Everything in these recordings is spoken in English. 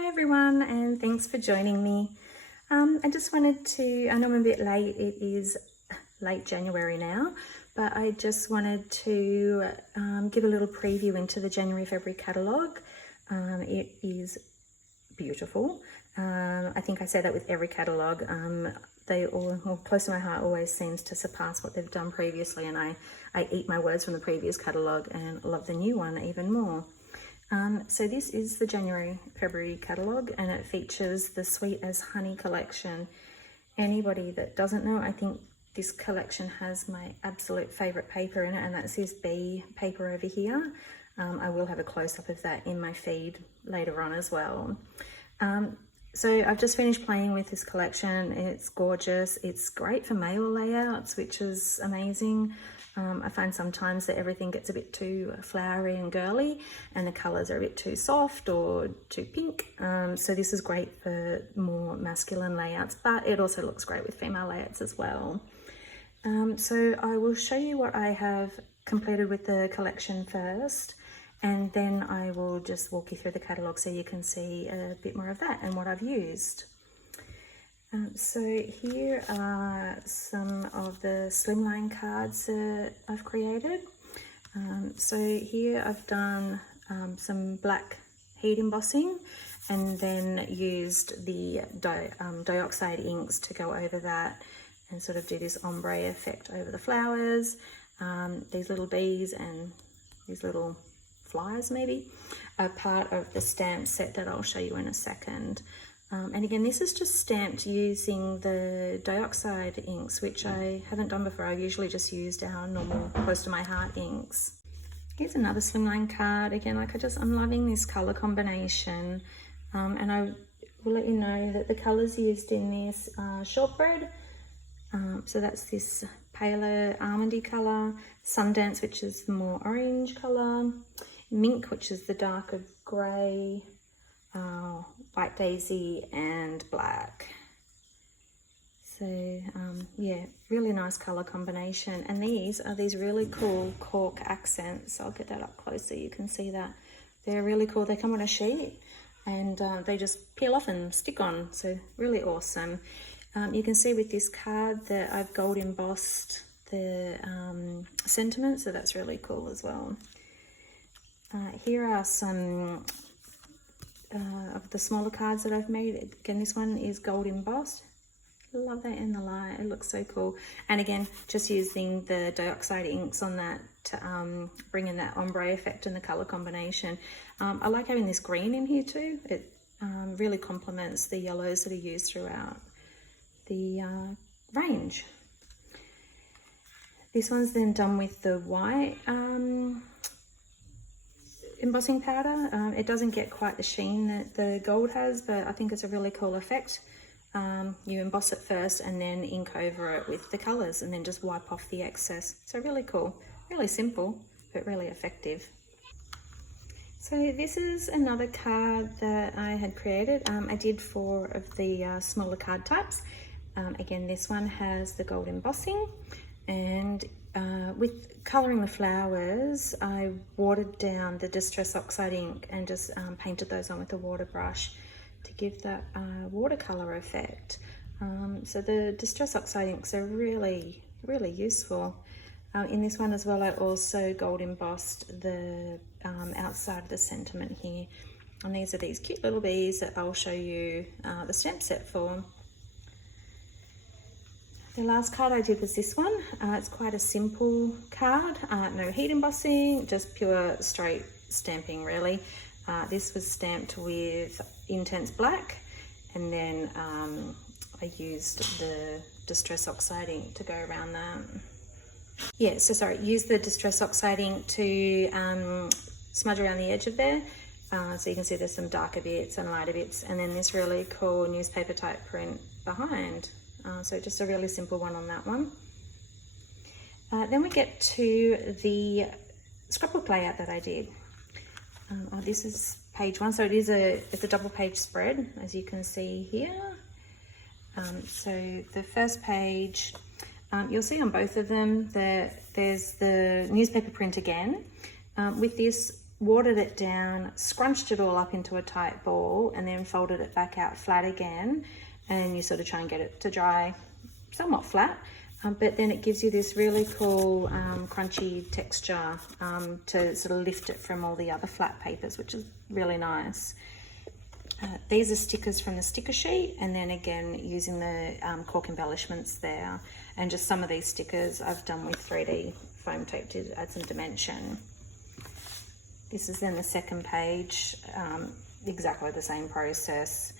Hi everyone, and thanks for joining me. I just wanted to, I know I'm a bit late, it is late January now, but I just wanted to give a little preview into the January-February catalogue. It is beautiful. I think I say that with every catalogue. They all, well, close to my heart, always seems to surpass what they've done previously, and I eat my words from the previous catalogue and love the new one even more. So this is the January-February catalogue, and it features the Sweet as Honey collection. Anybody that doesn't know, I think this collection has my absolute favourite paper in it, and that's this bee paper over here. I will have a close-up of that in my feed later on as well. So I've just finished playing with this collection. It's gorgeous. It's great for mail layouts, which is amazing. I find sometimes that everything gets a bit too flowery and girly and the colours are a bit too soft or too pink. So this is great for more masculine layouts, but it also looks great with female layouts as well. So I will show you what I have completed with the collection first, and then I will just walk you through the catalogue so you can see a bit more of that and what I've used. So here are some of the slimline cards that I've created. So here I've done some black heat embossing and then used the dioxide inks to go over that and sort of do this ombre effect over the flowers. These little bees and these little flies maybe are part of the stamp set that I'll show you in a second. And again, this is just stamped using the dioxide inks, which I haven't done before. I've usually just used our normal close to my heart inks. Here's another slimline card. Again, I'm loving this color combination. And I will let you know that the colors used in this are shortbread. So that's this paler almondy color, Sundance, which is the more orange color, Mink, which is the darker gray, White Daisy and black. So yeah, really nice color combination. And these are these really cool cork accents. I'll get that up close so you can see that. They're really cool. They come on a sheet and they just peel off and stick on. So really awesome. You can see with this card that I've gold embossed the sentiment, so that's really cool as well. Here are some of the smaller cards that I've made. Again, this one is gold embossed. Love that in the light, it looks so cool. And again, just using the dioxide inks on that to bring in that ombre effect and the color combination. I like having this green in here too. It really complements the yellows that are used throughout the range. This one's then done with the white embossing powder. It doesn't get quite the sheen that the gold has, but I think it's a really cool effect. You emboss it first and then ink over it with the colors and then just wipe off the excess. So really cool, really simple, but really effective. So this is another card that I had created. I did 4 of the smaller card types. Again, this one has the gold embossing, and with colouring the flowers, I watered down the Distress Oxide ink and just painted those on with a water brush to give that watercolour effect. So the Distress Oxide inks are really, really useful. In this one as well, I also gold embossed the outside of the sentiment here. And these are these cute little bees that I'll show you the stamp set for. The last card I did was this one. It's quite a simple card, no heat embossing, just pure straight stamping really. This was stamped with Intense Black, and then I used the Distress Oxide ink to go around that. Yeah, so sorry, use the Distress Oxide ink to smudge around the edge of there. So you can see there's some darker bits and lighter bits, and then this really cool newspaper type print behind. So just a really simple one on that one. Then we get to the scrapbook layout that I did. This is page 1, so it's a double page spread, as you can see here. So the first page, you'll see on both of them that there's the newspaper print again. With this, watered it down, scrunched it all up into a tight ball, and then folded it back out flat again. And you sort of try and get it to dry somewhat flat. But then it gives you this really cool crunchy texture to sort of lift it from all the other flat papers, which is really nice. These are stickers from the sticker sheet, and then again using the cork embellishments there. And just some of these stickers I've done with 3D foam tape to add some dimension. This is then the second page, exactly the same process.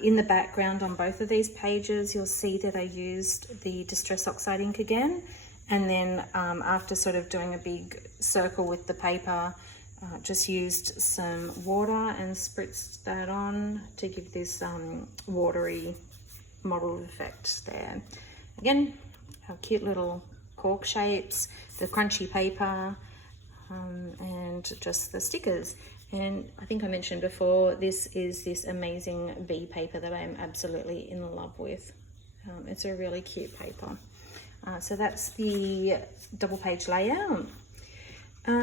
In the background on both of these pages, you'll see that I used the Distress Oxide ink again. And then after sort of doing a big circle with the paper, just used some water and spritzed that on to give this watery mottled effect there. Again, our cute little cork shapes, the crunchy paper, and just the stickers. And I think I mentioned before, this is this amazing bee paper that I'm absolutely in love with. It's a really cute paper. So that's the double page layout.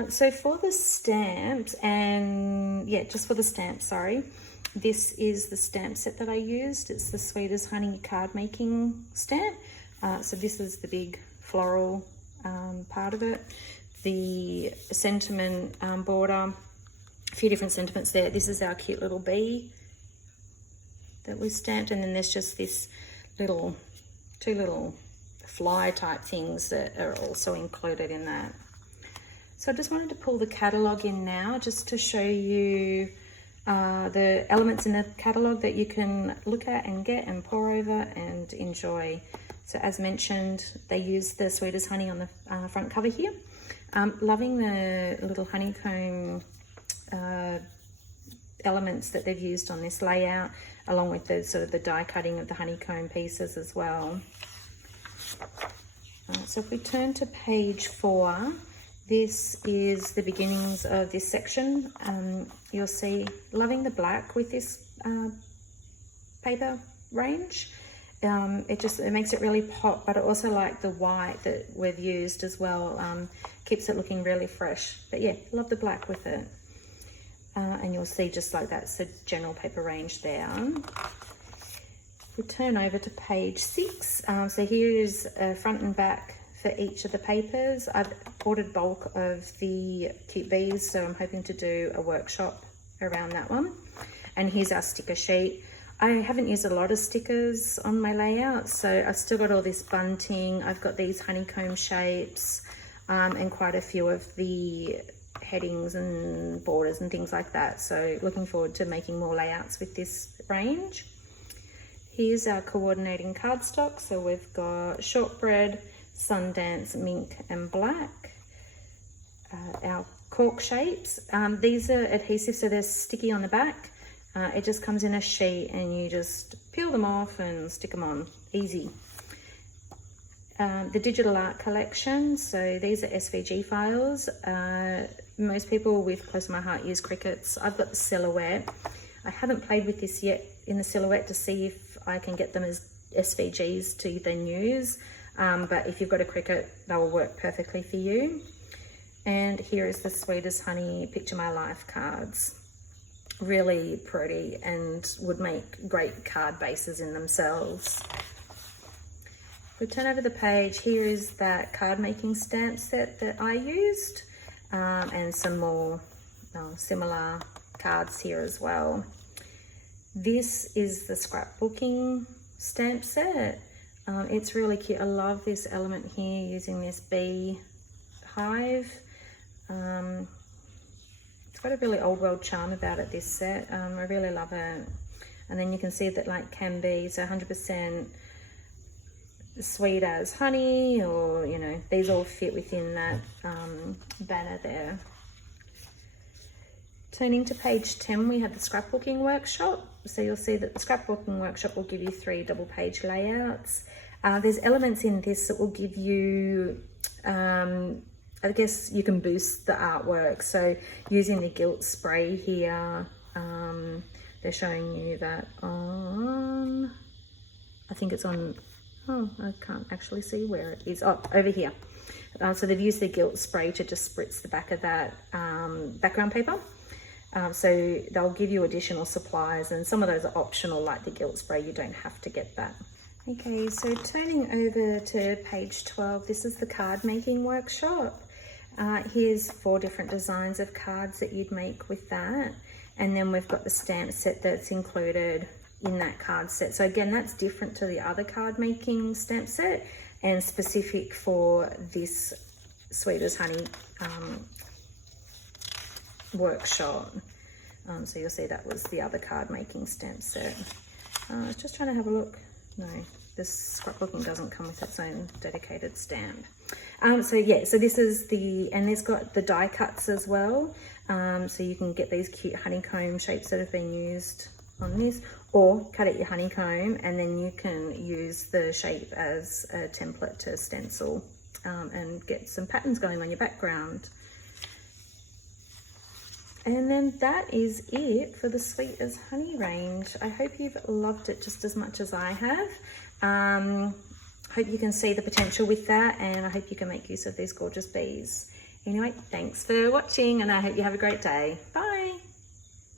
So for the stamps, and yeah, just for the stamps, sorry, this is the stamp set that I used. It's the Sweet as Honey card making stamp. So this is the big floral part of it. The sentiment border, a few different sentiments there. This is our cute little bee that we stamped, and then there's just this little, two little fly type things that are also included in that. So I just wanted to pull the catalogue in now just to show you the elements in the catalogue that you can look at and get and pour over and enjoy. So as mentioned, they use the Sweet as Honey on the front cover here. Loving the little honeycomb elements that they've used on this layout, along with the sort of the die cutting of the honeycomb pieces as well. So if we turn to page 4, this is the beginnings of this section. You'll see, loving the black with this paper range. It makes it really pop, but I also like the white that we've used as well. Keeps it looking really fresh. But yeah, love the black with it. And you'll see just like that's the general paper range there. We turn over to page 6. So here is front and back for each of the papers. I've ordered bulk of the cute bees, so I'm hoping to do a workshop around that one. And here's our sticker sheet. I haven't used a lot of stickers on my layout, so I've still got all this bunting. I've got these honeycomb shapes and quite a few of the headings and borders and things like that. So looking forward to making more layouts with this range. Here's our coordinating cardstock. So we've got Shortbread, Sundance, Mink and Black. Our cork shapes. These are adhesive, so they're sticky on the back. It just comes in a sheet and you just peel them off and stick them on. Easy. The digital art collection. So these are SVG files. Most people with Close to My Heart use Cricuts. I've got the Silhouette. I haven't played with this yet in the Silhouette to see if I can get them as SVGs to then use. But if you've got a Cricut, they will work perfectly for you. And here is the Sweet as Honey Picture My Life cards. Really pretty and would make great card bases in themselves. If we turn over the page, here is that card making stamp set that I used, and some more similar cards here as well. This is the scrapbooking stamp set. It's really cute. I love this element here using this bee hive. It's got a really old world charm about it, this set. I really love it. And then you can see that like can be, so 100% sweet as honey, or you know, these all fit within that banner there. Turning to page 10, we have the scrapbooking workshop. So you'll see that the scrapbooking workshop will give you 3 double page layouts. There's elements in this that will give you I guess you can boost the artwork. So using the gilt spray here, they're showing you that on, I think it's on, oh, I can't actually see where it is. Oh, over here. So they've used their gilt spray to just spritz the back of that background paper. So they'll give you additional supplies, and some of those are optional, like the gilt spray. You don't have to get that. Okay, so turning over to page 12, this is the card making workshop. Here's 4 different designs of cards that you'd make with that. And then we've got the stamp set that's included in that card set. So again, that's different to the other card making stamp set and specific for this Sweet as Honey workshop. So you'll see that was the other card making stamp set. I was just trying to have a look. No, this scrapbooking doesn't come with its own dedicated stamp. So yeah, so this is and it's got the die cuts as well. So you can get these cute honeycomb shapes that have been used on this, or cut out your honeycomb and then you can use the shape as a template to stencil and get some patterns going on your background. And then that is it for the Sweet as Honey range. I hope you've loved it just as much as I have. Hope you can see the potential with that, and I hope you can make use of these gorgeous bees. Anyway, thanks for watching, and I hope you have a great day. Bye.